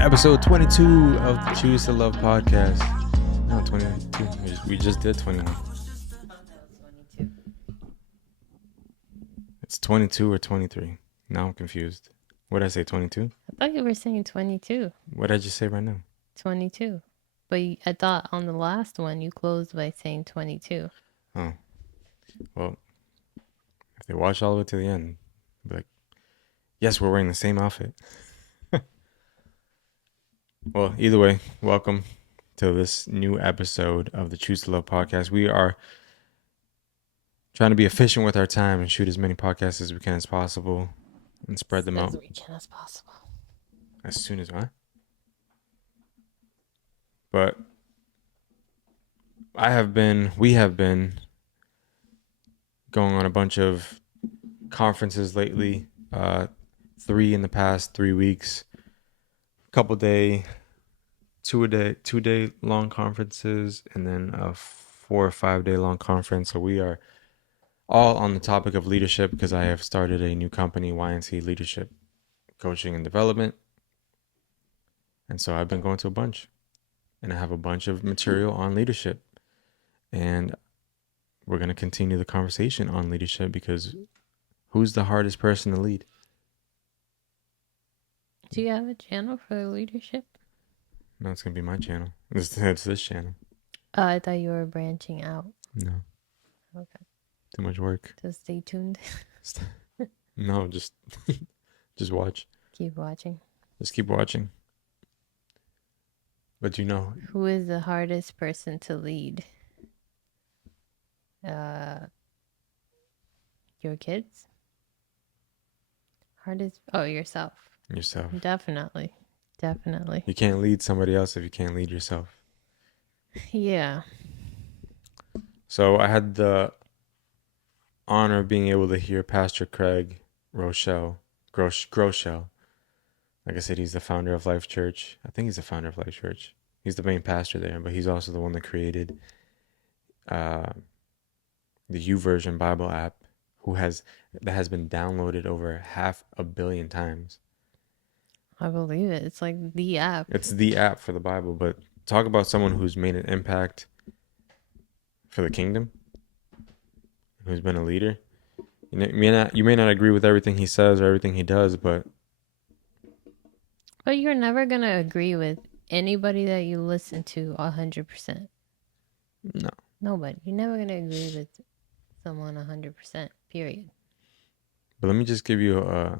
Episode 22 of the Choose to Love podcast. No, 22. We just did 21. It's 22 or 23. Now I'm confused. What did I say, 22? I thought you were saying 22. What did I just say right now? 22. But I thought on the last one you closed by saying 22. Oh. Well, if they watch all the way to the end, they'll be like, yes, we're wearing the same outfit. Well, either way, welcome to this new episode of the Choose to Love podcast. We are trying to be efficient with our time and shoot as many podcasts as we can as possible and spread them out As we can as possible. as soon as But we have been going on a bunch of conferences lately, 3 in the past 3 weeks, two day long conferences, and then a 4 or 5 day long conference. So we are all on the topic of leadership because I have started a new company, YNC Leadership Coaching and Development. And so I've been going to a bunch, and I have a bunch of material on leadership. And we're going to continue the conversation on leadership because who's the hardest person to lead? Do you have a channel for leadership? No, it's going to be my channel. It's this channel. I thought you were branching out. No. Okay. Too much work. So stay tuned. No, just watch. Keep watching. Just keep watching. But you know, who is the hardest person to lead? Your kids? Hardest? Oh, yourself. Yourself. Definitely. You can't lead somebody else if you can't lead yourself. Yeah. So I had the honor of being able to hear Pastor Craig Rochelle. Like I said, he's the founder of Life Church. I think he's the founder of Life Church. He's the main pastor there, but he's also the one that created the YouVersion Bible app, that has been downloaded over 500 million times. I believe it. It's like the app. It's the app for the Bible. But talk about someone who's made an impact for the kingdom, who's been a leader. You may not agree with everything he says or everything he does, but you're never going to agree with anybody that you listen to 100%. No. Nobody. You're never going to agree with someone 100%, period. But let me just give you a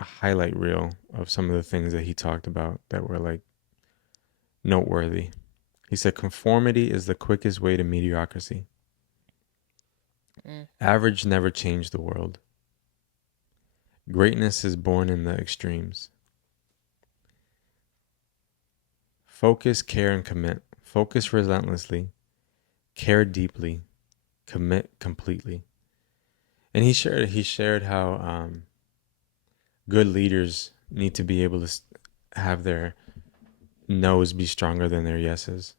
highlight reel of some of the things that he talked about that were like noteworthy. He said, conformity is the quickest way to mediocrity. Average never changed the world. Greatness is born in the extremes. Focus, care, and commit. Focus relentlessly. Care deeply. Commit completely. And he shared how good leaders need to be able to have their no's be stronger than their yeses.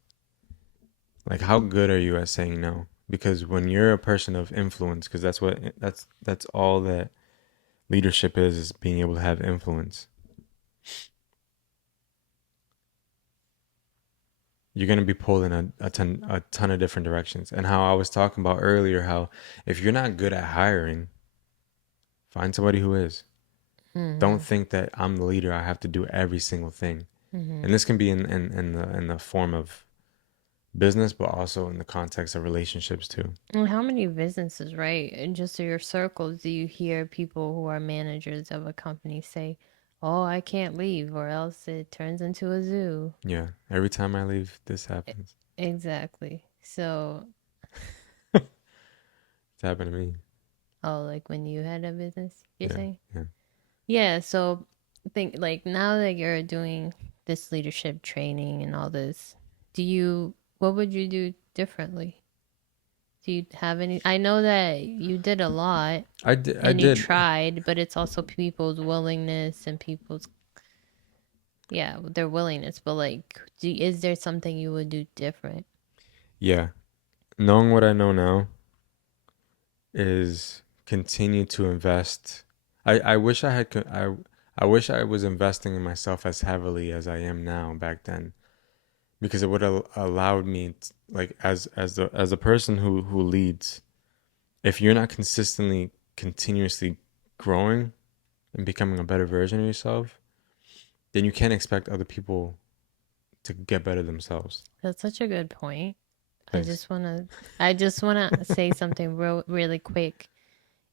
Like, how good are you at saying no? Because when you're a person of influence, because that's all that leadership is being able to have influence. You're going to be pulled in a ton of different directions. And how I was talking about earlier, how if you're not good at hiring, find somebody who is. Mm-hmm. Don't think that I'm the leader, I have to do every single thing. Mm-hmm. And this can be in the form of business, but also in the context of relationships too. And how many businesses, right? And just your circles, do you hear people who are managers of a company say, oh, I can't leave or else it turns into a zoo? Yeah. Every time I leave, this happens. Exactly. So. It's happened to me. Oh, like when you had a business, you're saying? Yeah. Yeah. So think like now that you're doing this leadership training and all this, what would you do differently? Do you have any? I know that you did a lot. I did. You tried, but it's also people's willingness and their willingness. But like, is there something you would do different? Yeah. Knowing what I know now is continue to invest. I wish I I wish I was investing in myself as heavily as I am now back then, because it would have allowed me like as a person who leads, if you're not consistently continuously growing and becoming a better version of yourself, then you can't expect other people to get better themselves. That's such a good point. I Thanks. just want to I just want to say something really quick,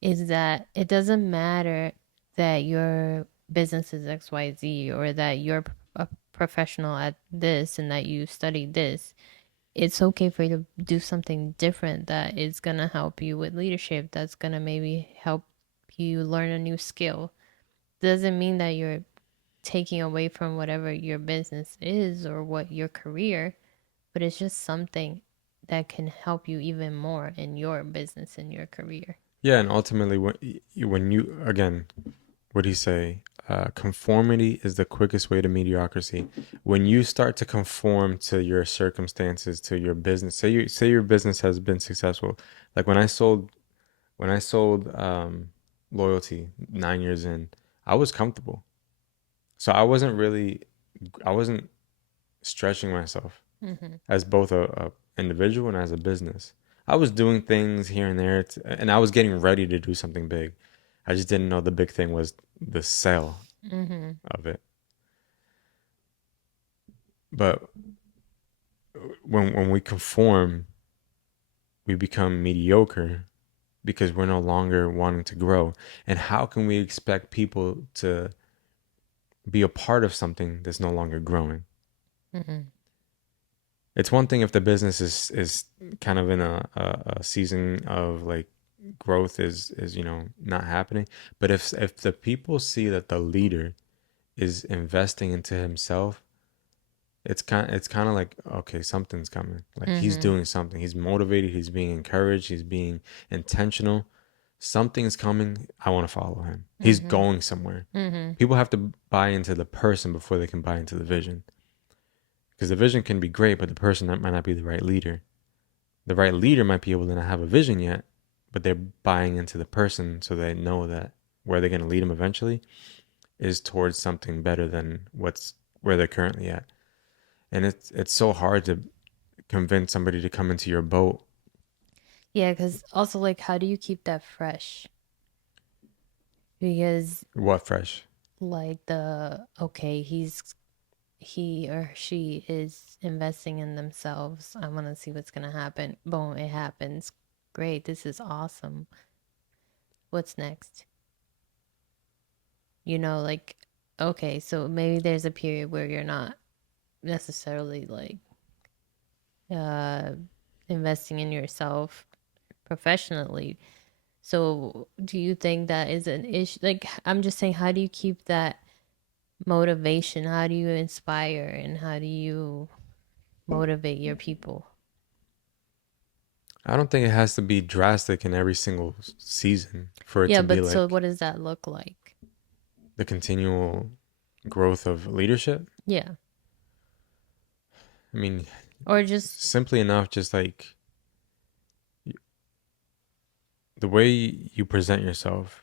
is that it doesn't matter that your business is XYZ, or that you're a professional at this and that you studied this. It's okay for you to do something different that is going to help you with leadership, that's going to maybe help you learn a new skill. Doesn't mean that you're taking away from whatever your business is or what your career, but it's just something that can help you even more in your business and your career. Yeah, and ultimately, when you again, what do you say? Conformity is the quickest way to mediocrity. When you start to conform to your circumstances, to your business, say your business has been successful. Like when I sold loyalty 9 years in, I was comfortable, so I wasn't stretching myself Mm-hmm. as both a individual and as a business. I was doing things here and there, and I was getting ready to do something big. I just didn't know the big thing was the sale Mm-hmm. of it. But when we conform, we become mediocre because we're no longer wanting to grow. And how can we expect people to be a part of something that's no longer growing? Mm-hmm. It's one thing if the business is kind of in a season of like growth is not happening, but if the people see that the leader is investing into himself, it's kind of like, okay, something's coming, like he's Mm-hmm. doing something, he's motivated, he's being encouraged, he's being intentional, something's coming, I want to follow him, he's Mm-hmm. going somewhere. Mm-hmm. People have to buy into the person before they can buy into the vision, because the vision can be great, but the person might not be the right leader. The right leader might be able to not have a vision yet, but they're buying into the person, so they know that where they're going to lead them eventually is towards something better than where they're currently at. And it's so hard to convince somebody to come into your boat. Yeah, because also, like, how do you keep that fresh? Because, What fresh? like, okay, he or she is investing in themselves. I want to see what's going to happen. Boom, it happens. Great, this is awesome. What's next? Like, okay, so maybe there's a period where you're not necessarily like uh investing in yourself professionally. So, do you think that is an issue? Like, I'm just saying, how do you keep that motivation? How do you inspire, and how do you motivate your people? I don't think it has to be drastic in every single season for it Yeah, to be but so like what does that look like? the continual growth of leadership. Yeah. I mean, Or just, simply enough, just like the way you present yourself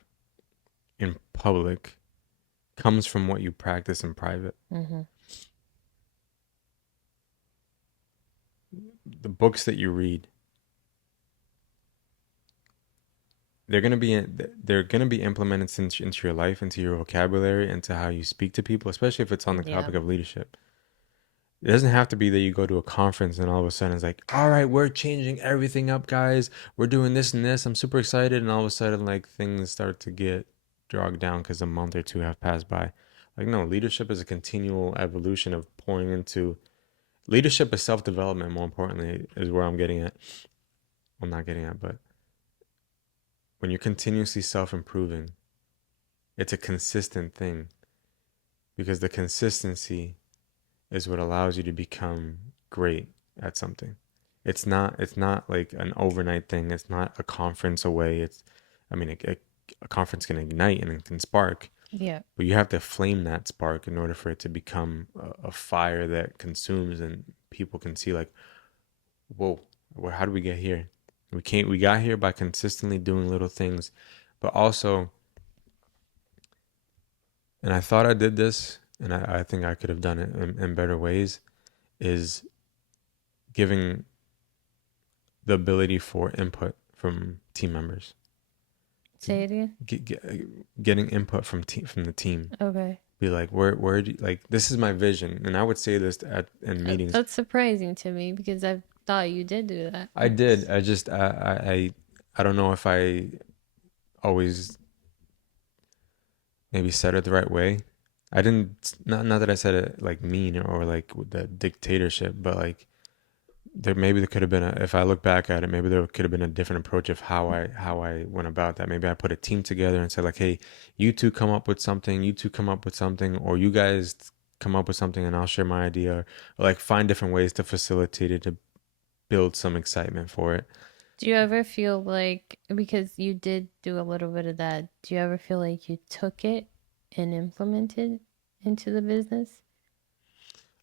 in public comes from what you practice in private. mm-hmm, The books that you read, they're gonna be implemented into your life, into your vocabulary, into how you speak to people, especially if it's on the yeah. topic of leadership. It doesn't have to be that you go to a conference and all of a sudden it's like, all right, we're changing everything up, guys. We're doing this and this. I'm super excited, and all of a sudden, like things start to get dragged down because a month or two have passed by. Like, no, leadership is a continual evolution of pouring into. Leadership is self development. More importantly, is where I'm getting at. I'm not getting at, but when you're continuously self improving, it's a consistent thing, because the consistency is what allows you to become great at something. It's not like an overnight thing. It's not a conference away. I mean, a conference can ignite and it can spark, Yeah. but you have to flame that spark in order for it to become a fire that consumes and people can see like, whoa, how do we get here? We got here by consistently doing little things, but also and I thought I did this, and I think I could have done it in better ways, is giving the ability for input from team members. Say it again. Getting input from the team. Okay. Be like, where do you, like, this is my vision, and I would say this in meetings. That's surprising to me because I thought you did do that. I did. I just I don't know if I always maybe said it the right way. I didn't, not that I said it like mean or like with the dictatorship, but like there could have been if I look back at it, maybe there could have been a different approach of how I went about that. Maybe I put a team together and said like, hey, you two come up with something, you two come up with something, or you guys come up with something and I'll share my idea, or like find different ways to facilitate it to build some excitement for it. Do you ever feel like, because you did do a little bit of that, do you ever feel like you took it and implemented into the business?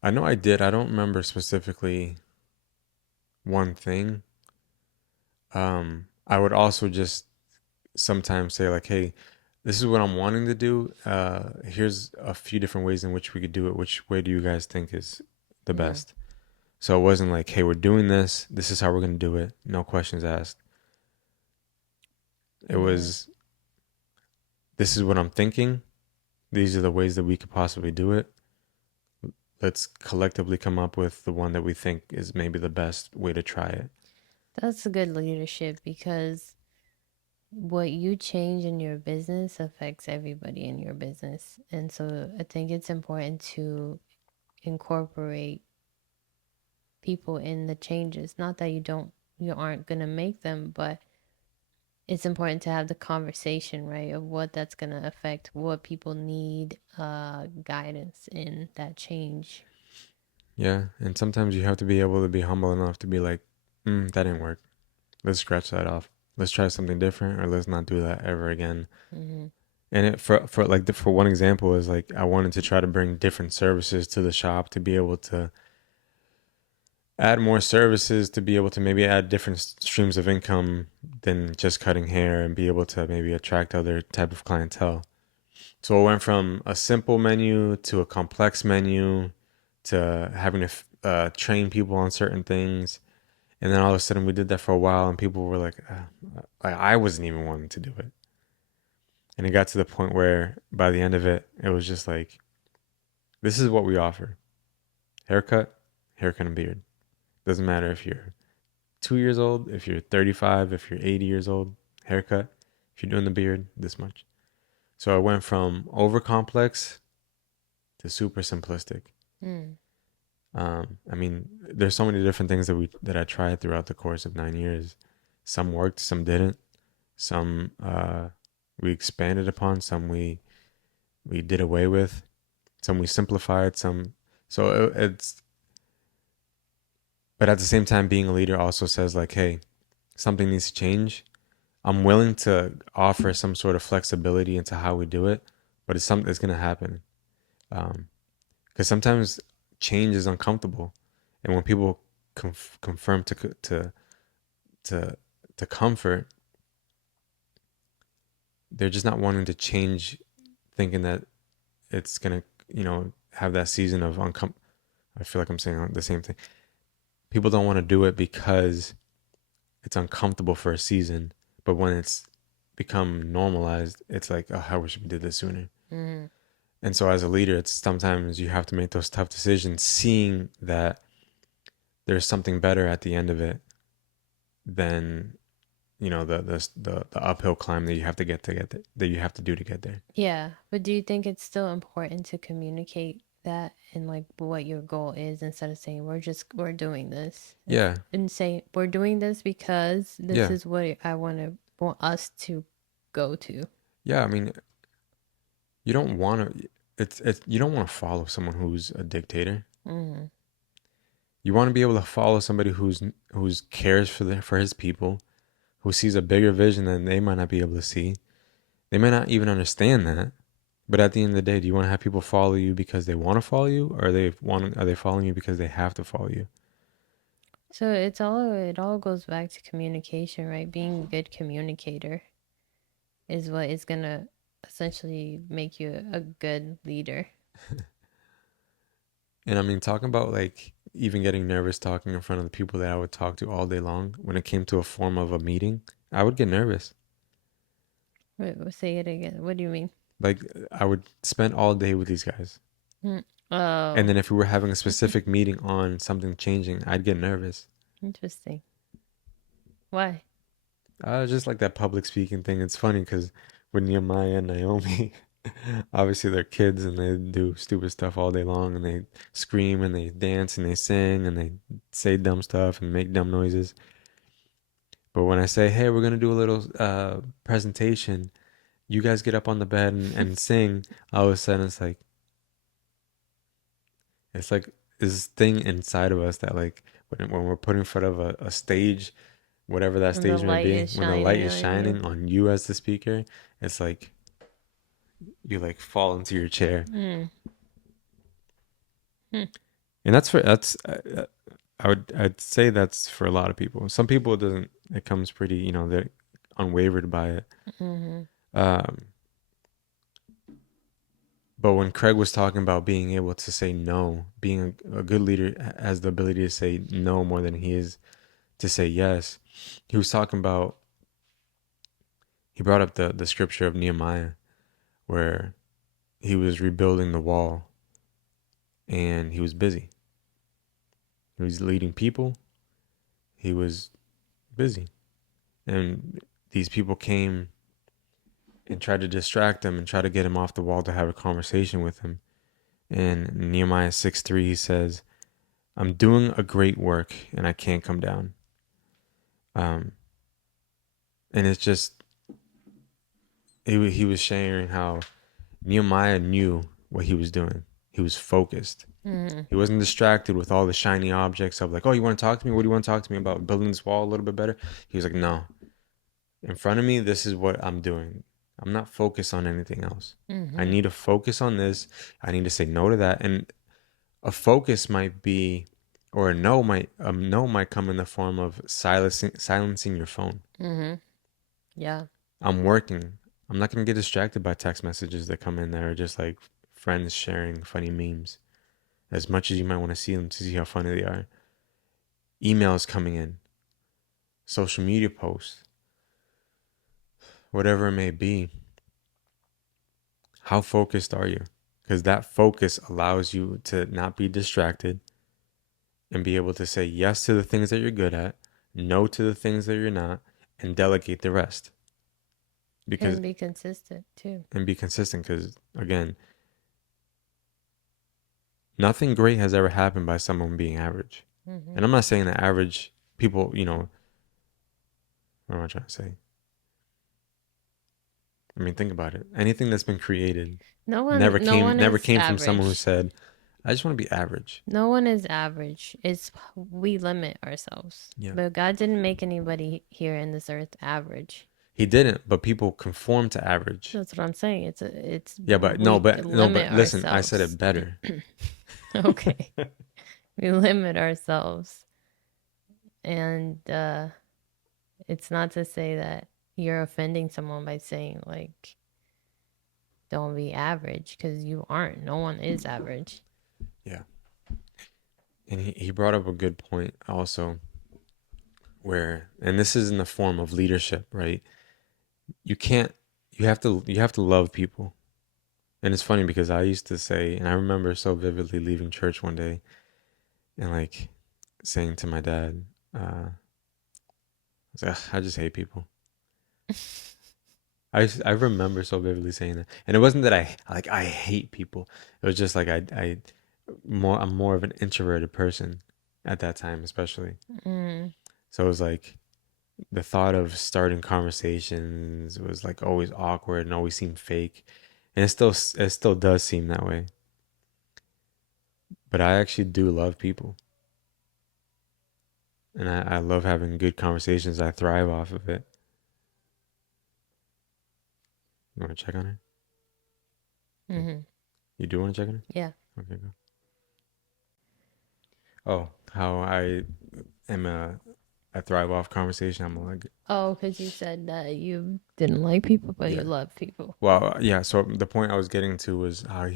I know I did. I don't remember specifically one thing. I would also just sometimes say like, hey, this is what I'm wanting to do. Here's a few different ways in which we could do it. Which way do you guys think is the Mm, best? So it wasn't like, hey, we're doing this. This is how we're going to do it. No questions asked. It yeah. was, this is what I'm thinking. These are the ways that we could possibly do it. Let's collectively come up with the one that we think is maybe the best way to try it. That's a good leadership because what you change in your business affects everybody in your business. And so I think it's important to incorporate people in the changes. Not that you aren't going to make them, but it's important to have the conversation, right, of what that's going to affect, what people need guidance in that change. Yeah. And sometimes you have to be able to be humble enough to be like, that didn't work. Let's scratch that off. Let's try something different, or let's not do that ever again. Mm-hmm. And it for like for one example is like I wanted to try to bring different services to the shop to be able to add more services to be able to maybe add different streams of income than just cutting hair and be able to maybe attract other type of clientele. So it went from a simple menu to a complex menu to having to train people on certain things. And then all of a sudden we did that for a while and people were like I wasn't even wanting to do it. And it got to the point where by the end of it, it was just like, this is what we offer: haircut, haircut and beard. Doesn't matter if you're 2 years old, if you're 35, if you're 80 years old, haircut. If you're doing the beard, this much. So I went from over complex to super simplistic. Mm. I mean, there's so many different things that I tried throughout the course of 9 years. Some worked, some didn't. Some we expanded upon, some we did away with, some we simplified, some. So it's, but at the same time, being a leader also says like, hey, something needs to change. I'm willing to offer some sort of flexibility into how we do it, but it's gonna happen. Because sometimes change is uncomfortable, and when people confirm to to comfort, they're just not wanting to change, thinking that it's gonna have that season of uncom. I feel like I'm saying the same thing. People don't want to do it because it's uncomfortable for a season, but when it's become normalized, it's like, oh, I wish we did this sooner. Mm-hmm. And so as a leader, it's sometimes you have to make those tough decisions, seeing that there's something better at the end of it than the uphill climb that you have to get there, that you have to do to get there. Yeah, but do you think it's still important to communicate that and like what your goal is instead of saying we're doing this Yeah, and say we're doing this because this yeah, is what I want us to go to. yeah. I mean, you don't want to. It's you don't want to follow someone who's a dictator. Mm-hmm. You want to be able to follow somebody who's cares for his people, who sees a bigger vision than they might not be able to see. They may not even understand that. But at the end of the day, do you want to have people follow you because they want to follow you, or are they following you because they have to follow you? So it all goes back to communication, right? Being a good communicator is what is gonna essentially make you a good leader. And I mean, talking about like even getting nervous talking in front of the people that I would talk to all day long, when it came to a form of a meeting, I would get nervous. Wait, say it again. What do you mean? Like I would spend all day with these guys. Mm. And Oh, then if we were having a specific meeting on something changing, I'd get nervous. interesting. Why? Just like that public speaking thing. It's funny because with Nehemiah and Naomi, obviously they're kids and they do stupid stuff all day long and they scream and they dance and they sing and they say dumb stuff and make dumb noises. But when I say, hey, we're going to do a little presentation, you guys get up on the bed and sing, all of a sudden it's like this thing inside of us that like when we're put in front of a stage, whatever that And the stage may light be, is when the light shining is on you. shining on you as the speaker, it's like you like fall into your chair. Mm. Hmm. And I'd say that's for a lot of people. Some people it doesn't, it comes pretty, they're unwavered by it. Mm-hmm. Um, but when Craig was talking about being able to say no, being a good leader has the ability to say no more than he is to say yes. He was talking about, he brought up the scripture of Nehemiah where he was rebuilding the wall and he was busy. He was leading people. He was busy. And these people came and tried to distract him and try to get him off the wall to have a conversation with him. And Nehemiah 6:3 he says, I'm doing a great work and I can't come down. Um, and it's just, he was sharing how Nehemiah knew what he was doing. He was focused. Mm-hmm. He wasn't distracted with all the shiny objects of like, oh, you want to talk to me? What do you want to talk to me about? Building this wall a little bit better? He was like, no. In front of me, this is what I'm doing. I'm not focused on anything else. I Mm-hmm. need to focus on this. I need to say no to that. And a focus might be, or a no might come in the form of silencing your phone. Mm-hmm. Yeah. I'm working. I'm not gonna get distracted by text messages that come in that are just like friends sharing funny memes. As much as you might want to see them to see how funny they are. Emails coming in, social media posts, whatever it may be. How focused are you? Because that focus allows you to not be distracted and be able to say yes to the things that you're good at, no to the things that you're not, and delegate the rest. Because And be consistent too. and be consistent. Because again, nothing great has ever happened by someone being average. Mm-hmm. And I'm not saying that average people, what am I trying to say? I mean, think about it. Anything that's been created No one never is came from someone who average. said, "I just want to be average." No one is average. It's we limit ourselves. Yeah. But God didn't make anybody here in this earth average. He didn't, but people conform to average. That's what I'm saying. It's Yeah, but no, we but no, but limit listen, I said it ourselves. better. Okay. We limit ourselves. And it's not to say that you're offending someone by saying like don't be average because you aren't. No one is average. Yeah. And he brought up a good point also where, and this is in the form of leadership, right? You can't, you have to love people. And it's funny because I used to say, and I remember so vividly leaving church one day and like saying to my dad, I was like, I just hate people. I remember so vividly saying that, and it wasn't that I hate people. It was just like I'm more of an introverted person at that time, especially. Mm, So it was like the thought of starting conversations was like always awkward and always seemed fake, and it still does seem that way. But I actually do love people, and I love having good conversations. I thrive off of it. You want to check on her? mm-hmm. You do want to check on her? Yeah. Okay, go. Oh, how I am I thrive off conversation. I'm like, Oh, because you said that you didn't like people, but you yeah. love people. Well, yeah. So the point I was getting to was how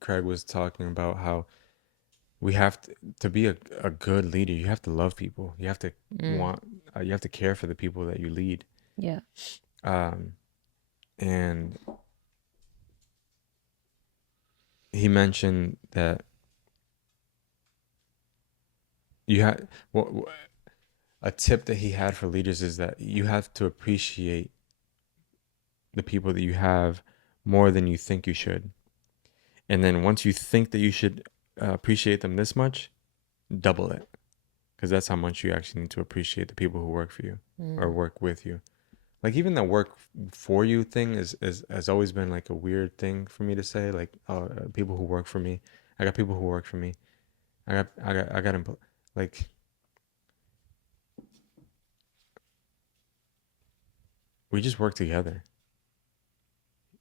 Craig was talking about how we have to be a good leader. You have to love people. You have to Mm, want, you have to care for the people that you lead. yeah. Um, and he mentioned that you had, well, a tip that he had for leaders is that you have to appreciate the people that you have more than you think you should. And then once you think that you should appreciate them this much, double it. Because that's how much you actually need to appreciate the people who work for you or Mm. work with you. Like even the work for you thing is has always been like a weird thing for me to say. Like people who work for me, I got people who work for me. I got like we just work together.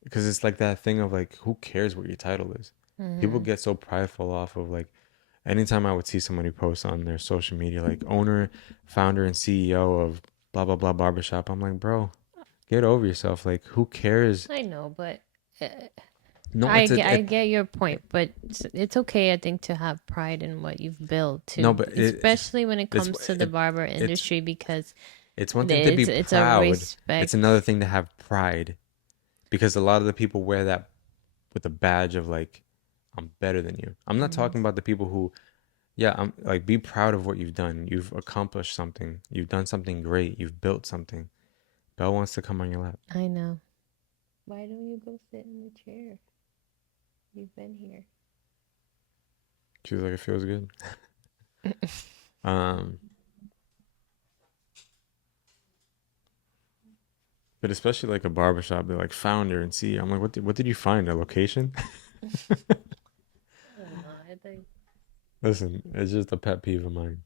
Because it's like that thing of like who cares what your title is. People Mm-hmm. get so prideful off of like anytime I would see somebody post on their social media like owner, founder, and CEO of blah blah blah barbershop, I'm like, bro, get over yourself. Like, who cares? I know, but uh, No, I get your point, but it's okay, I think, to have pride in what you've built no, too, but especially when it it's comes to the it barber it's industry, because it's one thing to be it's a proud. It's another respect. thing to have pride because a lot of the people wear that with a badge of like, I'm better than you. I'm not Mm, talking about the people who, yeah, I'm like, be proud of what you've done. You've accomplished something. You've done something great. You've built something. Belle wants to come on your lap. I know. Why don't you go sit in the chair? You've been here. She's like, it feels good. Um, but especially like a barbershop, they're like founder and CEO. I'm like, what did you find? A location? I don't know. I think Listen, it's just a pet peeve of mine.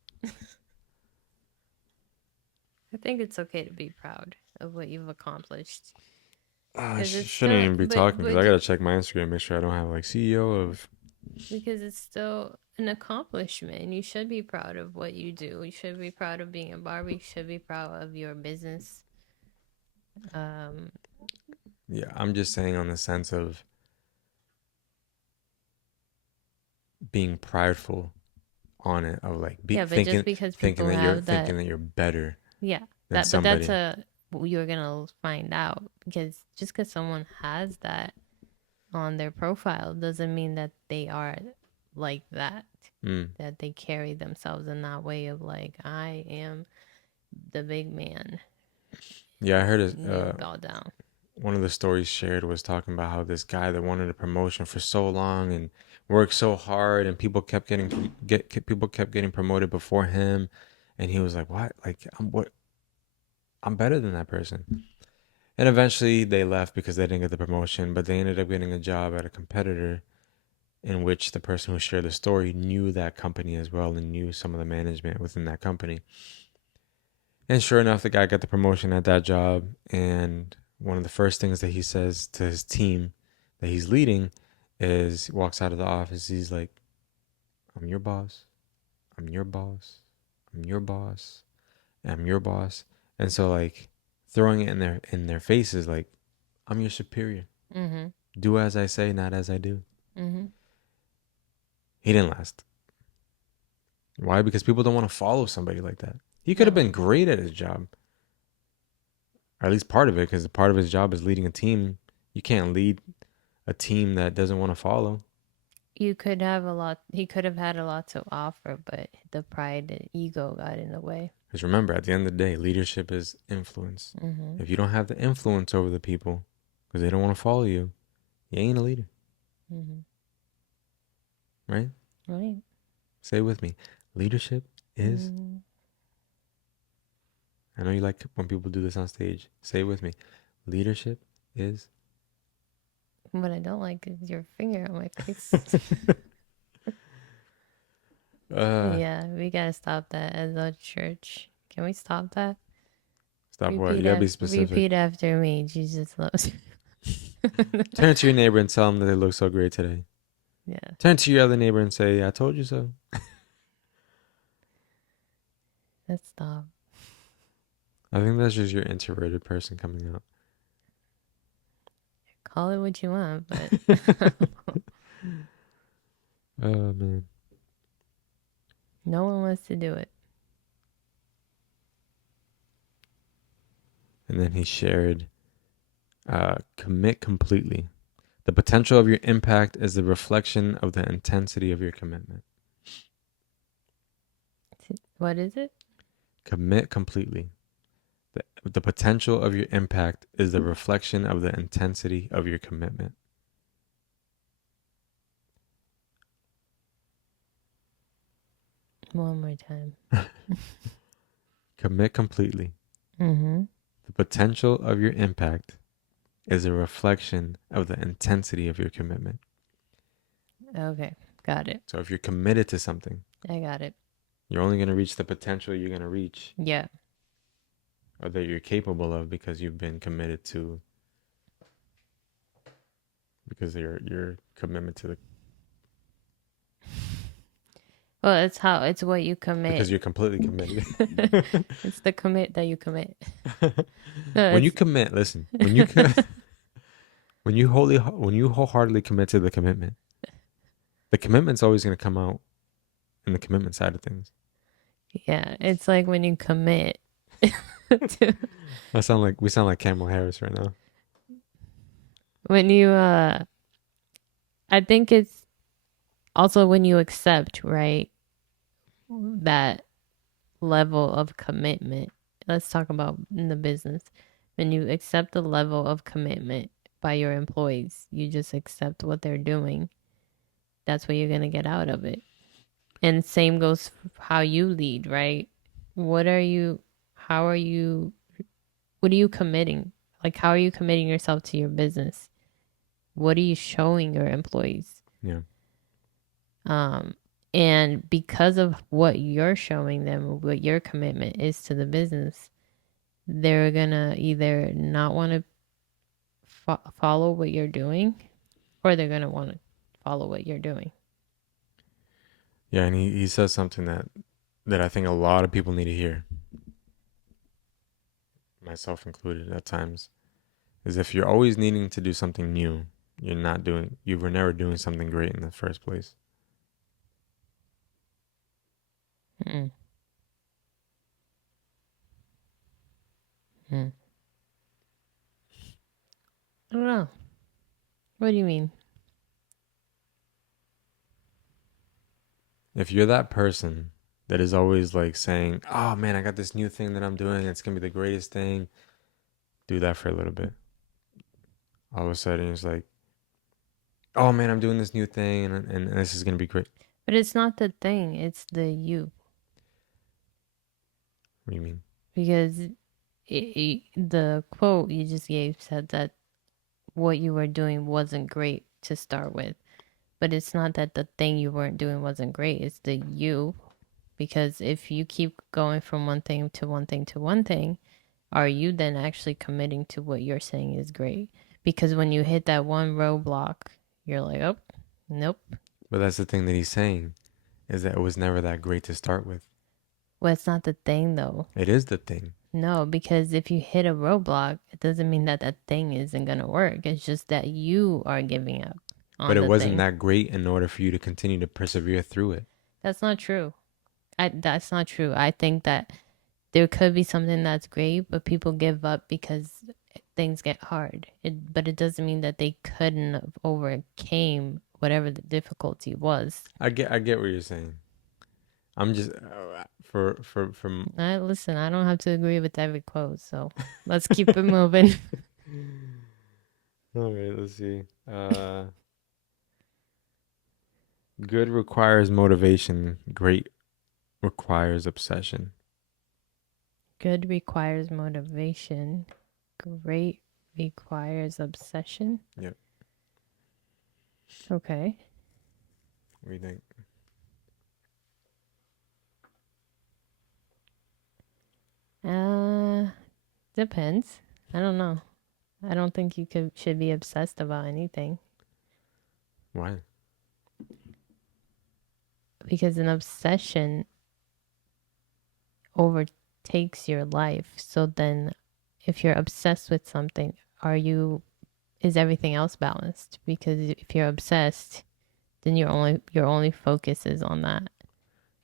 it's okay to be proud of what you've accomplished, I because it's shouldn't still, even be talking because I gotta check my Instagram, make sure I don't have like CEO of. because it's still an accomplishment. You should be proud of what you do. You should be proud of being a barber. You should be proud of your business. Um, Yeah, I'm just saying on the sense of being prideful on it, of like be yeah, but just thinking because thinking people that you're have thinking that, that you're better yeah, than but that's somebody. a you're gonna find out, because just because someone has that on their profile doesn't mean that they are like that. Mm. That they carry themselves in that way of like, I am the big man. Yeah, I heard it. You need to bow down. One of the stories shared was talking about how this guy that wanted a promotion for so long and worked so hard, and people kept getting promoted before him, and he was like, "What? Like I'm better than that person." And eventually they left because they didn't get the promotion, but they ended up getting a job at a competitor in which the person who shared the story knew that company as well and knew some of the management within that company. And sure enough, the guy got the promotion at that job. And one of the first things that he says to his team that he's leading is he walks out of the office. He's like, I'm your boss. I'm your boss. I'm your boss. I'm your boss. And so like throwing it in their faces like, I'm your superior. Mm-hmm. Do as I say, not as I do. Mm-hmm. He didn't last. Why? Because people don't want to follow somebody like that. He could have No, been great at his job, or at least part of it, because part of his job is leading a team. You can't lead a team that doesn't want to follow. you could have a lot. He could have had a lot to offer, but the pride and ego got in the way. Because remember, at the end of the day, leadership is influence. Mm-hmm. If you don't have the influence over the people because they don't want to follow you, you ain't a leader, Mm-hmm. right? Right. Say it with me. Leadership is. Mm-hmm. I know you like when people do this on stage. Say it with me. Leadership is. What I don't like is your finger on my face. uh, Yeah, we gotta stop that as a church. Can we stop that? Stop what? You gotta be specific. Repeat after me. Jesus loves. Turn to your neighbor and tell them that they look so great today. Yeah, Turn to your other neighbor and say, I told you so. let's stop. I think that's just your introverted person coming out. Call it what you want, but Oh man. no one wants to do it. And then he shared, commit completely. The potential of your impact is the reflection of the intensity of your commitment. What is it? Commit completely. The potential of your impact is the reflection of the intensity of your commitment. One more time. Commit completely. Mm-hmm. The potential of your impact is a reflection of the intensity of your commitment. Okay, got it. So if you're committed to something, I got it. you're only going to reach the potential you're going to reach, Yeah. or that you're capable of, because you've been committed to, because your commitment to the, Well, it's what you because commit. you're completely committed. It's the commit that you commit. No, When you it's commit, listen, when you wholeheartedly commit to the commitment's always going to come out in the commitment side of things. yeah, it's like when you commit to We sound like Camel Harris right now. when you I think it's also when you accept, right, that level of commitment. Let's talk about in the business. When you accept the level of commitment by your employees, you just accept what they're doing. That's what you're going to get out of it. And same goes for how you lead, right? What are you, how are you, what are you committing? Like, how are you committing yourself to your business? What are you showing your employees? Yeah. And because of what you're showing them, what your commitment is to the business, they're gonna either not want to follow what you're doing, or they're gonna want to follow what you're doing. Yeah, and he says something that I think a lot of people need to hear, myself included at times, is if you're always needing to do something new, you were never doing something great in the first place. Mm-mm. Mm. I don't know. What do you mean? If you're that person that is always like saying, "Oh man, I got this new thing that I'm doing. It's gonna be the greatest thing," do that for a little bit. All of a sudden, it's like, "Oh man, I'm doing this new thing, and this is gonna be great." But it's not the thing; it's the you. What do you mean? Because the quote you just gave said that what you were doing wasn't great to start with. But it's not that the thing you weren't doing wasn't great. It's the you. Because if you keep going from one thing to one thing to one thing, are you then actually committing to what you're saying is great? Because when you hit that one roadblock, you're like, oh, nope. But that's the thing that he's saying, is that it was never that great to start with. Well, it's not the thing though. It is the thing. No, because if you hit a roadblock, it doesn't mean that that thing isn't going to work. It's just that you are giving up But on it the wasn't thing. that great in order for you to continue to persevere through it. That's not true. That's not true. I think that there could be something that's great, but people give up because things get hard. But it doesn't mean that they couldn't have overcame whatever the difficulty was. I get what you're saying. I'm just for Listen, I don't have to agree with every quote, so let's keep it moving. All right, let's see. Good requires motivation. Great requires obsession. Good requires motivation. Great requires obsession. Yep. Okay. What do you think? Depends. I don't know. I don't think you should be obsessed about anything, Why? because an obsession over takes your life. So then if you're obsessed with something, is everything else balanced? Because if you're obsessed, then your only focus is on that.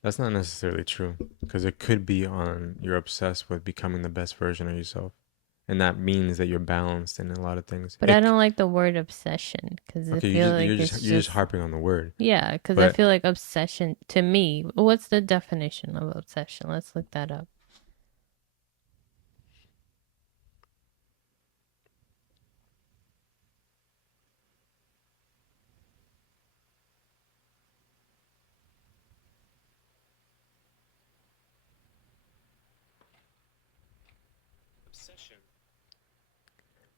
That's not necessarily true, because it could be on you're obsessed with becoming the best version of yourself, and that means that you're balanced in a lot of things. But I don't like the word obsession because I Okay, feel like it's you're just just, harping on the word, yeah, because I but feel like obsession to me, what's the definition of obsession? Let's look that up.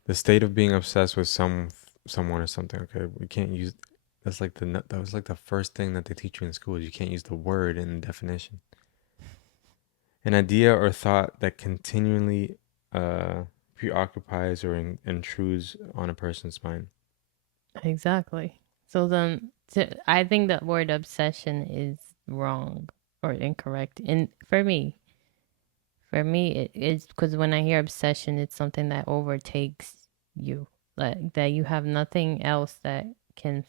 the state of being obsessed with someone or something. Okay, we can't use that was like the first thing that they teach you in school. You can't use the word in the definition. An idea or thought that continually uh, preoccupies or intrudes on a person's mind. Exactly. So then, I think that word obsession is wrong or incorrect. And for me, it is because when I hear obsession, it's something that overtakes you, like that you have nothing else that can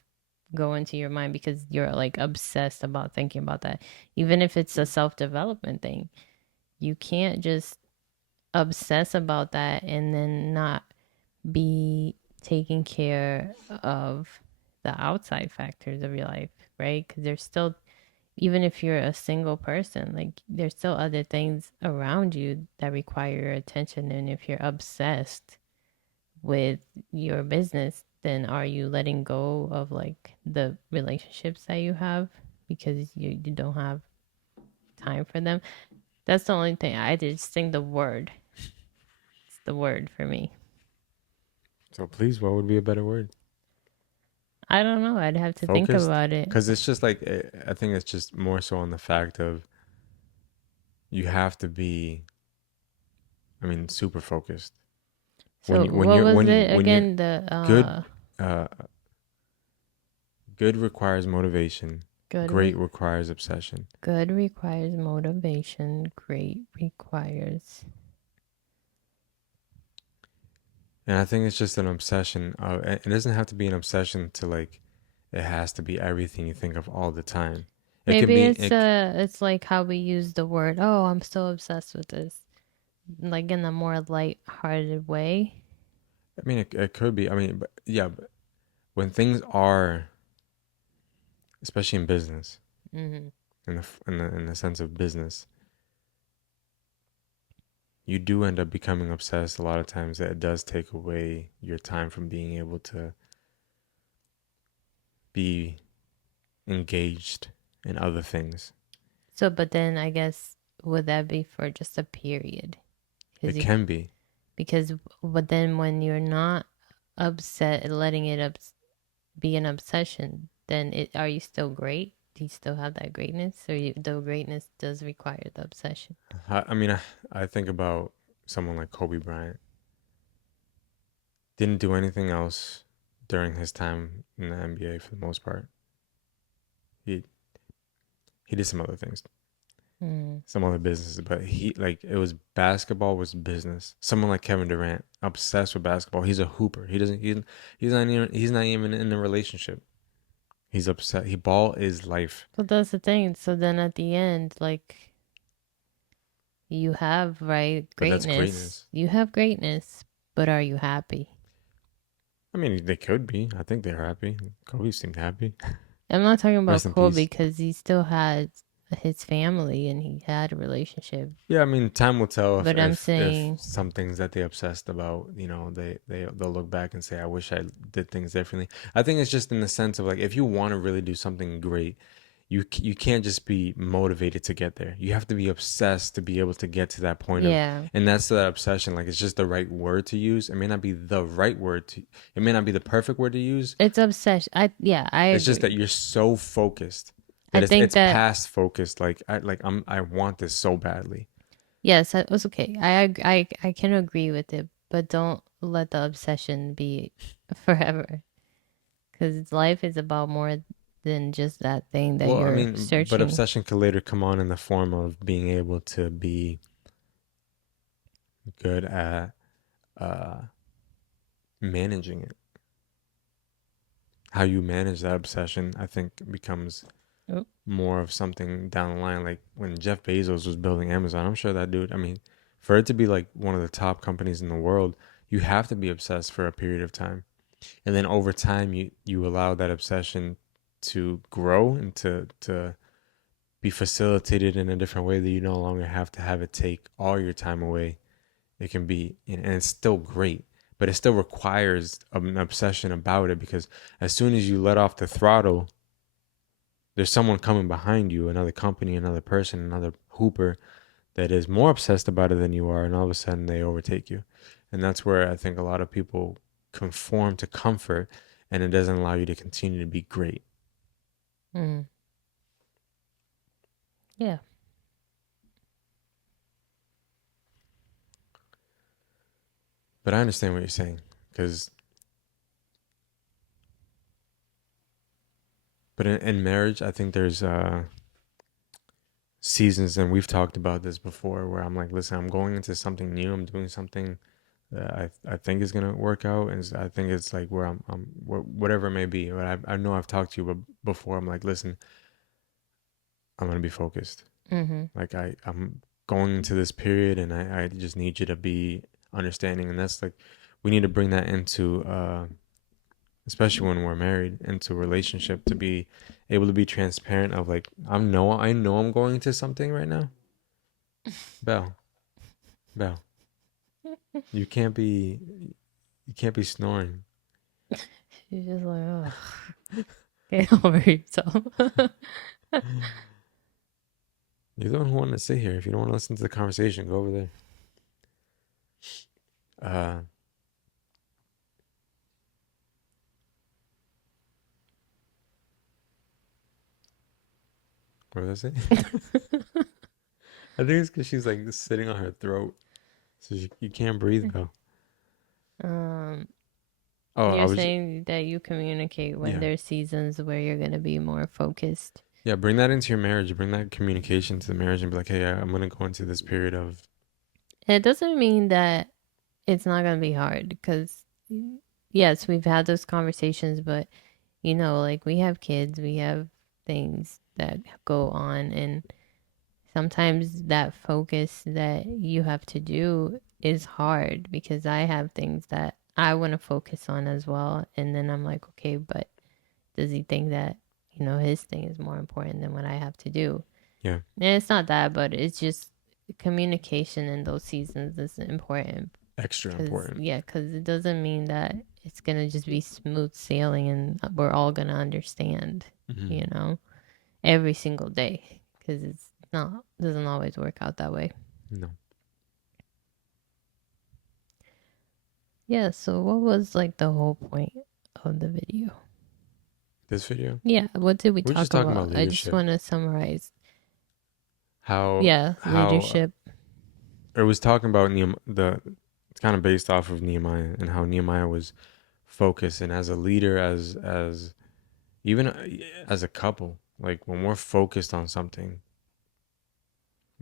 go into your mind because you're like obsessed about thinking about that. Even if it's a self development thing, you can't just obsess about that and then not be taking care of the outside factors of your life, right? Because there's still, even if you're a single person, like there's still other things around you that require your attention. And if you're obsessed with your business, then are you letting go of like the relationships that you have because you don't have time for them? That's the only thing. I just think it's the word for me. So please, what would be a better word? I don't know. I'd have to think Focused? about it. Because it's just like I think it's just more so on the fact of you have to be, I mean, super focused. So what was it When you're again? The good, uh, good requires motivation. good Great re- requires obsession. good requires motivation. Great requires. And I think it's just an obsession. It doesn't have to be an obsession to like, it has to be everything you think of all the time. It can Maybe be, it's like how we use the word. Oh, I'm so obsessed with this. Like in a more light-hearted way. I mean, it could be. I mean, but yeah, but when things are, especially in business, Mm-hmm. in the sense of business, you do end up becoming obsessed a lot of times. That it does take away your time from being able to be engaged in other things. So, but then I guess would that be for just a period? Because It can be. because but then when you're not upset and letting it be an obsession, then are you still great? Do you still have that greatness, or the greatness does require the obsession? I mean, I think about someone like Kobe Bryant. Didn't do anything else during his time in the NBA for the most part. He he did some other things, Mm. some other businesses, but he like it was basketball was business. Someone like Kevin Durant, obsessed with basketball. He's a hooper. He's not even in a relationship. He's upset. He ball is life. So that's the thing. So then at the end, like you have right But that's greatness, greatness. you have greatness, but are you happy? I mean, they could be. I think they're happy. Kobe seemed happy. I'm not talking about Rest in Kobe peace. because he still had his family and he had a relationship. Yeah, I mean, time will tell But I'm if saying, some things that they obsessed about, they'll look back and say, I wish I did things differently. I think it's just in the sense of like, if you want to really do something great, you can't just be motivated to get there. You have to be obsessed to be able to get to that point of, yeah, and that's that obsession. Like, it's just the right word to use. It may not be the right word to, it may not be the perfect word to use. it's obsession. I It's just that agree. you're so focused I that think it's that past focused. I want this so badly. yes, that was okay. I can agree with it, but don't let the obsession be forever because life is about more than just that thing that Well, I you're mean, but searching. obsession could later come on in the form of being able to be good at uh, managing it. How you manage that obsession, I think, becomes Oh. more of something down the line. Like when Jeff Bezos was building Amazon, I'm sure that dude, I mean, for it to be like one of the top companies in the world, you have to be obsessed for a period of time. And then over time, you allow that obsession to grow and to be facilitated in a different way that you no longer have to have it take all your time away. It can be, and it's still great, but it still requires an obsession about it, because as soon as you let off the throttle, there's someone coming behind you, another company, another person, another hooper that is more obsessed about it than you are, and all of a sudden they overtake you. And that's where I think a lot of people conform to comfort, and it doesn't allow you to continue to be great. Mm. Yeah. But I understand what you're saying, because but in marriage, I think there's seasons, and we've talked about this before, where I'm like, listen, I'm going into something new. I'm doing something that I think is gonna work out, and I think it's like where whatever it may be. But I know I've talked to you before. I'm like, listen, I'm gonna be focused. Mm-hmm. Like I'm going into this period, and I just need you to be understanding, and that's like we need to bring that into especially when we're married, into a relationship, to be able to be transparent of like I know I'm going into something right now. Belle, Belle, you can't be you can't be snoring. She's just like, oh, get over yourself. You're the one who wanted to sit here. If you don't want to listen to the conversation, go over there. Uh, what was I saying? I think it's because she's like sitting on her throat, so you can't breathe though. um, Oh, I you're was saying that you communicate when yeah, there's seasons where you're gonna be more focused. yeah. Bring that into your marriage. Bring that communication to the marriage, and be like, hey, I'm gonna go into this period of And it doesn't mean that it's not gonna be hard because yes, we've had those conversations, but like we have kids, we have things that go on, and sometimes that focus that you have to do is hard because I have things that I want to focus on as well. And then I'm like, okay, but does he think that, his thing is more important than what I have to do? yeah, And it's not that, but it's just communication in those seasons is important extra because, important. yeah, because it doesn't mean that it's going to just be smooth sailing and we're all going to understand, Hmm. you know? every single day because it's not doesn't always work out that way. No, Yeah, so what was like the whole point of the video? this video Yeah, what did we we're just talk talking about? about I just leadership. want to summarize. How Yeah, how leadership. it was talking about the it's kind of based off of Nehemiah, and how Nehemiah was focused, and as a leader, as even as a couple, like when we're focused on something,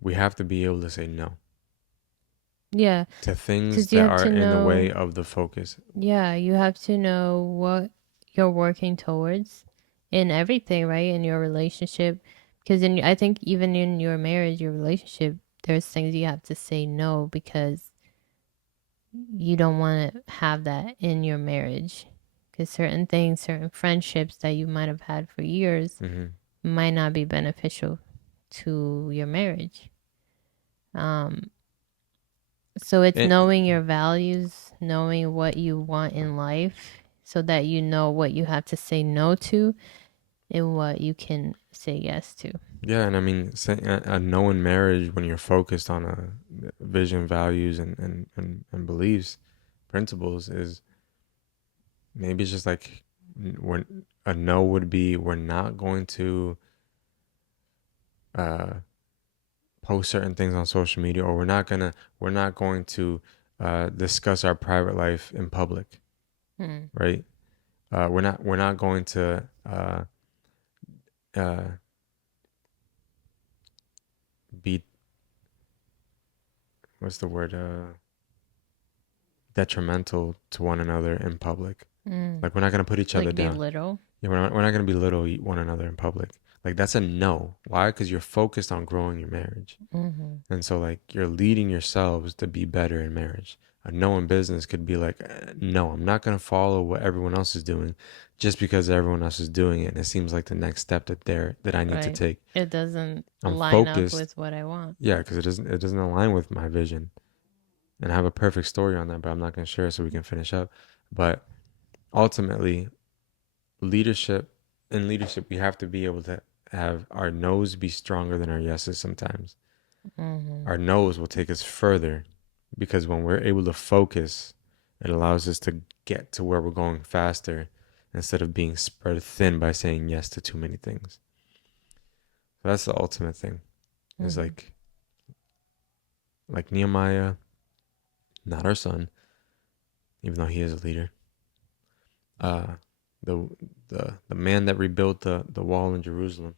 we have to be able to say no Yeah, to things because you that have are to in the way know. of the focus. Yeah, you have to know what you're working towards in everything, right? In your relationship, because I think even in your marriage, your relationship, there's things you have to say no because you don't want to have that in your marriage because certain things, certain friendships that you might have had for years Hmm. might not be beneficial to your marriage. Um, so it's And, knowing your values, knowing what you want in life so that you know what you have to say no to and what you can say yes to. yeah, and I mean, a no in marriage, when you're focused on a vision, values, and beliefs, principles, is maybe it's just like when a no would be, we're not going to uh, post certain things on social media, or we're not going to discuss our private life in public, Hmm. right? We're not going to uh, be, what's the word? detrimental to one another in public. Mm. Like we're not gonna put each other Like down. belittle. Yeah, we're not gonna belittle one another in public. Like that's a no. Why? Because you're focused on growing your marriage, Mm-hmm. and so like you're leading yourselves to be better in marriage. A no in business could be like, no, I'm not gonna follow what everyone else is doing, just because everyone else is doing it, and it seems like the next step that I need to Right. take. It doesn't I'm line up focused. with what I want. Yeah, because it doesn't align with my vision, and I have a perfect story on that, but I'm not gonna share it so we can finish up. But ultimately, leadership in leadership, we have to be able to have our no's be stronger than our yeses sometimes. Mm-hmm. Our no's will take us further because when we're able to focus, it allows us to get to where we're going faster instead of being spread thin by saying yes to too many things. So that's the ultimate thing. Is Mm-hmm. like Nehemiah, not our son, even though he is a leader. Uh, the the man that rebuilt the wall in Jerusalem,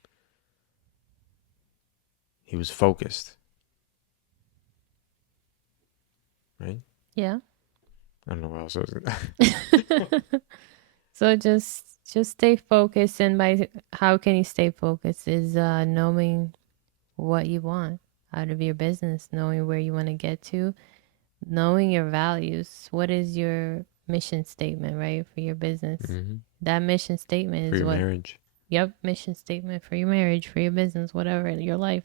he was focused, right? Yeah. I don't know what else I was So just stay focused, and by how can you stay focused is knowing what you want out of your business, knowing where you want to get to, knowing your values. What is your mission statement, right, for your business? mm-hmm. That mission statement For is your what, marriage. yep, mission statement for your marriage, for your business, whatever, your life.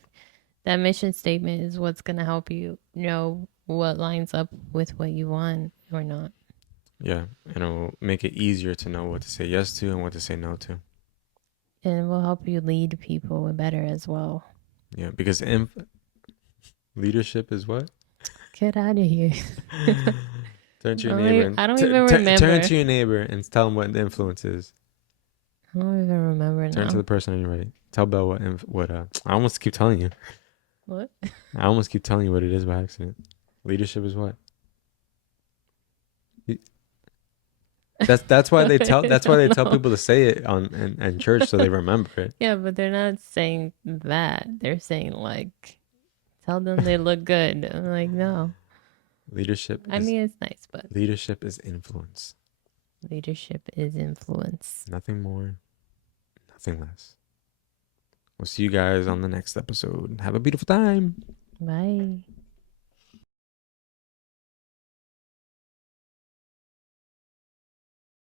That mission statement is what's going to help you know what lines up with what you want or not. Yeah, and it'll make it easier to know what to say yes to and what to say no to. And it will help you lead people better as well. Yeah, because leadership is what? Get out of here. Turn to your neighbor and I don't even turn remember. to your neighbor and tell them what the influence is. I don't even remember Turn to the now. person on your right. Tell Belle what I almost keep telling you. What? I almost keep telling you what it is by accident. Leadership is what? That's why I they don't tell know. people to say it on in church so they remember it. Yeah, but they're not saying that. They're saying like, tell them they look good. I'm like, no. Leadership I is mean, it's nice, but influence. leadership is influence. Nothing more, nothing less. We'll see you guys on the next episode. Have a beautiful time. Bye.